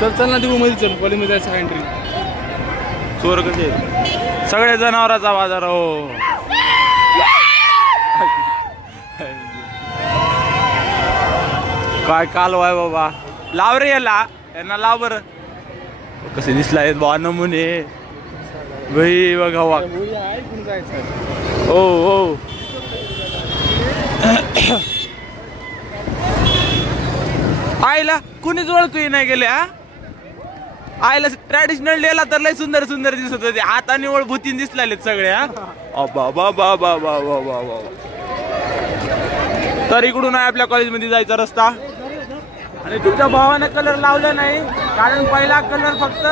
चल चल ना, मध्ये चल, कॉलेजमध्ये जायचं एंट्री. चोर कसे सगळे जनावरांचा बाजार. हो काय कालवा आहे बाबा. लाव रे याला, यांना लाव बरं. कसे दिसला आहेत बा नमुने. भाई बघा वा. हो हो आईला कुणीच ओळखू नाही गेले. हा आईला ट्रॅडिशनल डेला तर लय सुंदर सुंदर दिसत होते. हाताने ओळभूतीन दिसलेत सगळे. हा बाबा बाबा बाबा बाबा. तर इकडून आहे आपल्या कॉलेजमध्ये जायचा रस्ता. आणि तुमच्या भावाने कलर लावला नाही, कारण पहिला कलर फक्त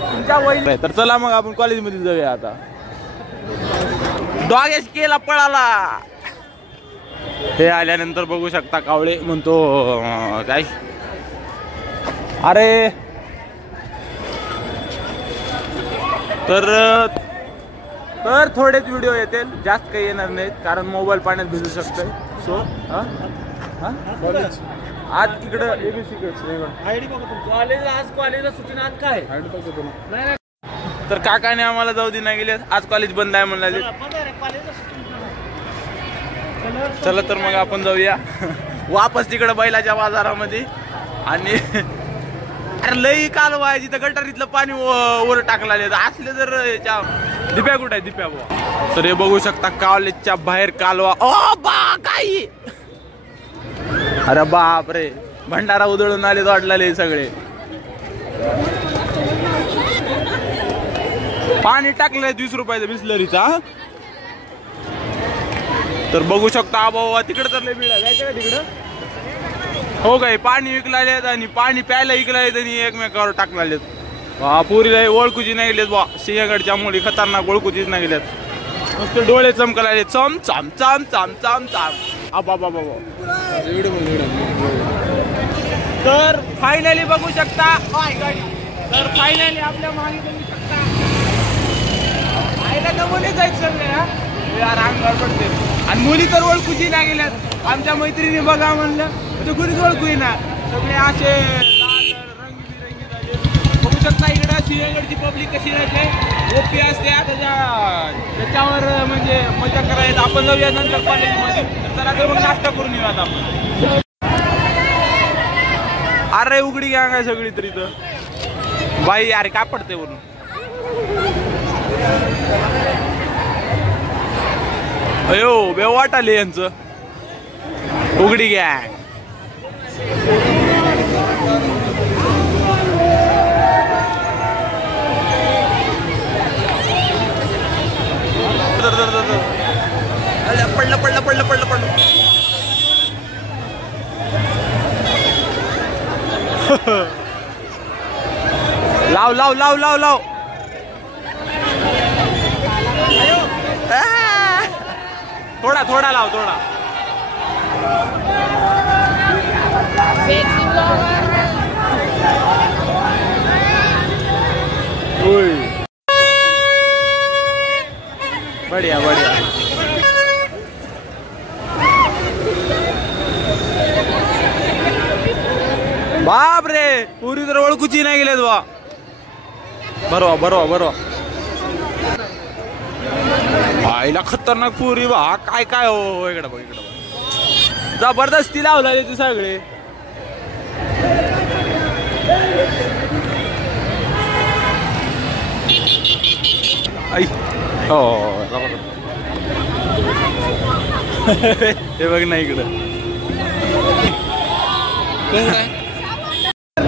तुमच्या वय. तर चला मग आपण कॉलेजमध्ये जाऊया आता. डॉगेश केला पळाला. हे आल्यानंतर बघू शकता कावळे म्हणतो काय. अरे तर थोडेच व्हिडिओ येतील, जास्त काही येणार नाहीत, कारण मोबाईल पाण्यात भिजू शकतोय. सो आज इकडं आज कॉलेजला सुट्टी आज काय. तर काकाने आम्हाला जाऊ दे नाही गेले. आज कॉलेज बंद आहे म्हणाले. चला तर मग आपण जाऊया वापस तिकडं बैलाच्या बाजारामध्ये. आणि अरे लई कालवा आहे जिथं गटारीतलं पाणी वर टाकला असले. जर दिप्या कुठे आहे दिप्या बुवा. तर हे बघू शकता कॉलेजच्या बाहेर कालवा. ओ बा काही. अरे बाप रे, भंडारा उधळून आले वाटलेले सगळे. पाणी टाकलंय 20 रुपयाचं बिस्लरीचा. तर बघू शकता बाबा तिकडे तर लय बीड आहे. जायचं का तिकडं. हो काय, पाणी विकलालेत आणि पाणी प्यायला विकलालेत आणि एकमेकावर टाकलालेत. पुरीला ओळखूची नाही गेलेत बा. सिंहगडच्या मुली खतरनाक ओळखूचीच नाही गेल्यात. नुसते डोळे चमकलाले. चम चम चम चम चम चम. आबा बाबा. तर फायनली बघू शकता. तर फायनली आपल्या मागे बघू शकता. आईला नमुने जायचं सगळे. यार अंगावर पडते. आणि मुली तर ओळखूची नाही गेल्यात. आमच्या मैत्रिणी बघा म्हणलं तर कुणीच ओळखू ना. सगळे असे लाल रंगीबिरंगी झाले. बघू शकता इकडं सिंहगडची पब्लिक कशी राहते. ओपी असते त्याच्यावर म्हणजे मजा करायचं. आपण जाऊया नंतर कॉलेजमध्ये. चला तर मग नाश्ता करून येऊयात आपण. अरे उघडी गँग आहे सगळी तरी. तर बाई अरे काय पडते वरून. अयो बेव वाटाले यांचं. उघडी गँग. पडलं. लाव. थोडा लाव थोडा. बढ़िया. बाप रे, पुरी तर ओळखूची नाही गेलेत बा. बरोबर. आईला खतरनाक पुरी बा. काय हो. इकडं बघ. जबरदस्ती लावला ते सगळे. आई हो हे बघ ना इकडं.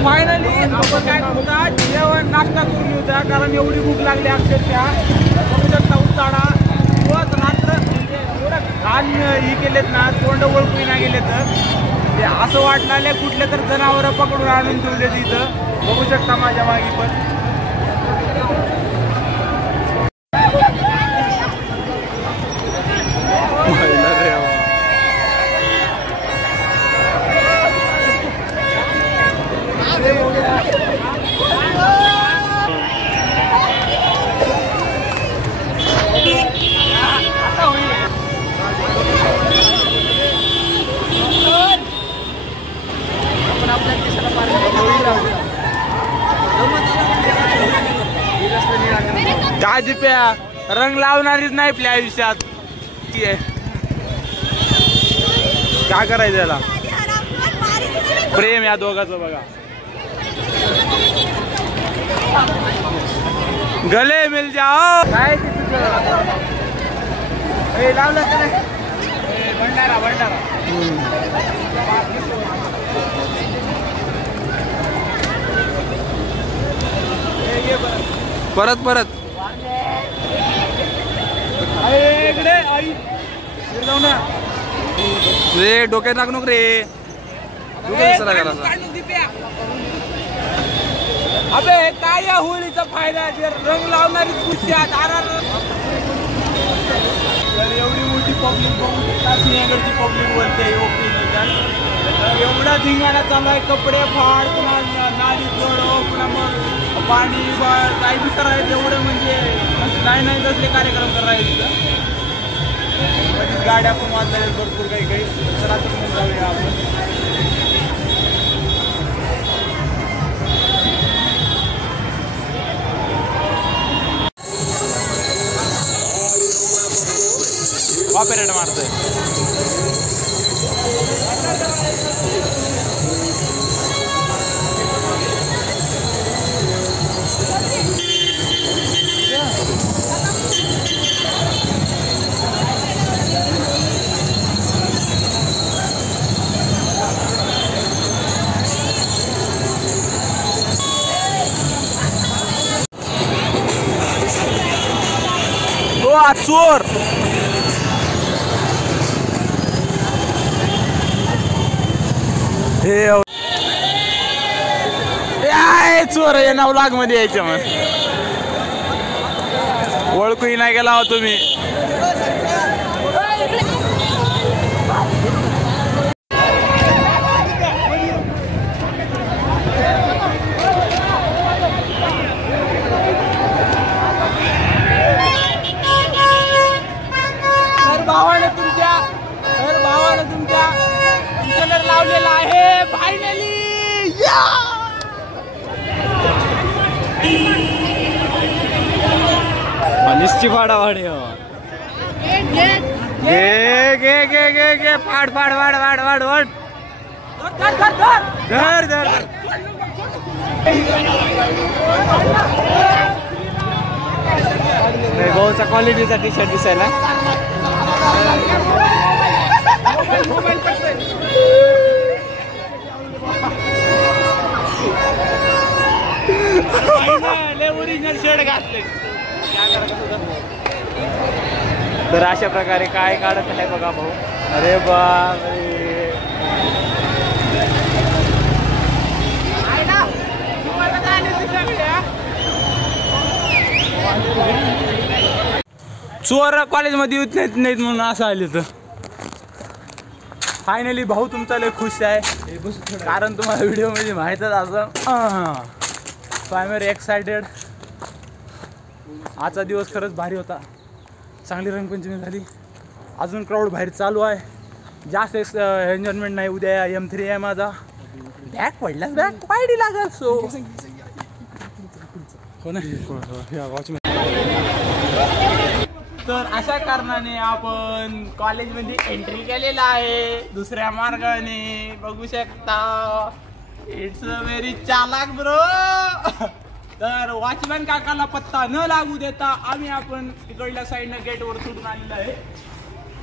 फायनली आपण काय करता जेवण नाश्ता करून येऊया, कारण एवढी भूक लागली अक्षरशः. बघू शकता उताडा दिवस रात्र म्हणजे एवढं घाण ही केलेत ना, तोंड ओळखून नाही गेले. तर ते असं वाटलं कुठले तर जनावर पकडून आणून ठेवले तिथं. बघू शकता माझ्या मागे पण. काय प्या रंग लावणारीच नाही आपल्या आयुष्यात. काय करायचं याला. प्रेम या दोघांचं बघा. गले मिल जाओ. काय लावलं भंडारा भंडारा. परत परत रे डोक्यात लागू नको रे. अबे काय या होळीचा फायदा. रंग लावणारी कुस्ती एवढी मोठी पब्लिक सिंहगडची पब्लिक बोलते. एवढा धिंगाणा चालू आहे. कपडे फाड पुन्हा नाली जोडो पुन्हा मग पाणी काही बी करायचं. एवढं म्हणजे नाही तसले कार्यक्रम करायचे. गाड्या पण वाजल्या भरपूर काही काही. चला तर मग जाऊया आपण. कॉपीराइट मारतोय. चोर हे चोर आहे. नाव लाग मध्ये यायच्या मग ओळखूही नाही गेला हो तुम्ही. तुमच्या लावलेला आहे फायनली. निश्चित फाडावाडी घे घे घे घे घे. फाड फाड वाड वाड वाड वाड. धर धर. भाऊचा क्वालिटीचा टी शर्ट दिसायला. ओरिजिनल शर्ट घातले. तर अशा प्रकारे काय काढत आहे बघा भाऊ. अरे बाप चोर कॉलेजमध्ये येत नाहीत म्हणून असं आले. तर फायनली भाऊ तुमचा लय खुश आहे. कारण तुम्हाला व्हिडिओ मध्ये माहीतच असं. So I am very excited. आजचा दिवस खरंच भारी होता. चांगली रंगपंचमी झाली. अजून क्राऊड बाहेर चालू आहे. जास्त एन्जॉयमेंट नाही. उद्या M3 आहे माझा. बॅग पडला. बॅग पायडी लागल. सो तर अशा कारणाने आपण कॉलेजमध्ये एंट्री केलेला आहे. दुसऱ्या मार्गाने बघू शकता. इट्स व्हेरी चालाक ब्रो. तर वॉचमॅन काकाला पत्ता न लागू देता आपण तिकडल्या साईडनं गेटवर सुटून आलेलं आहे.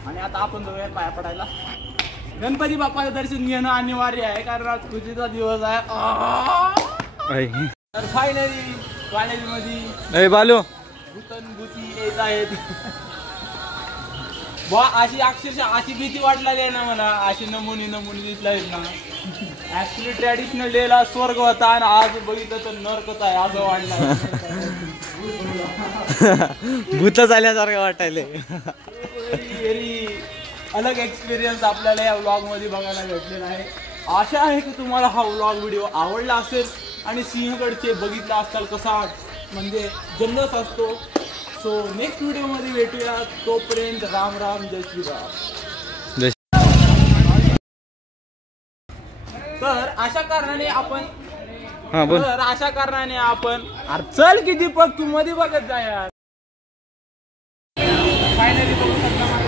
आणि आता आपण जाऊया पाया पडायला. गणपती बाप्पाचं दर्शन घेणं अनिवार्य आहे कारण आज खुशीचा दिवस आहे. तर फायनली कॉलेजमध्ये बालो भूती येत आहेत. अशी अक्षरशः अशी भीती वाटलेली आहे ना मला. अशी नमुनी दिसला आहेत ना. ऍक्च्युली ट्रॅडिशनल डेला स्वर्ग होता आणि आज बघितलं तर नरकच आहे असं वाटलं. भूत झाल्यासारखं वाटायले. अलग एक्सपिरियन्स आपल्याला या व्लॉग मध्ये बघायला भेटलेला आहे. आशा आहे की तुम्हाला हा व्लॉग व्हिडिओ आवडला असेल आणि सिंहगडचे बघितला असाल कसा म्हणजे जल्लोष असतो. सो नेक्स्ट व्हिडिओ मध्ये भेटूया. तोपर्यंत राम राम जय श्रीराम. तर अशा कारणाने आपण चल की दीपक तू मध्ये बघत जा यार. फायनली बघू शकता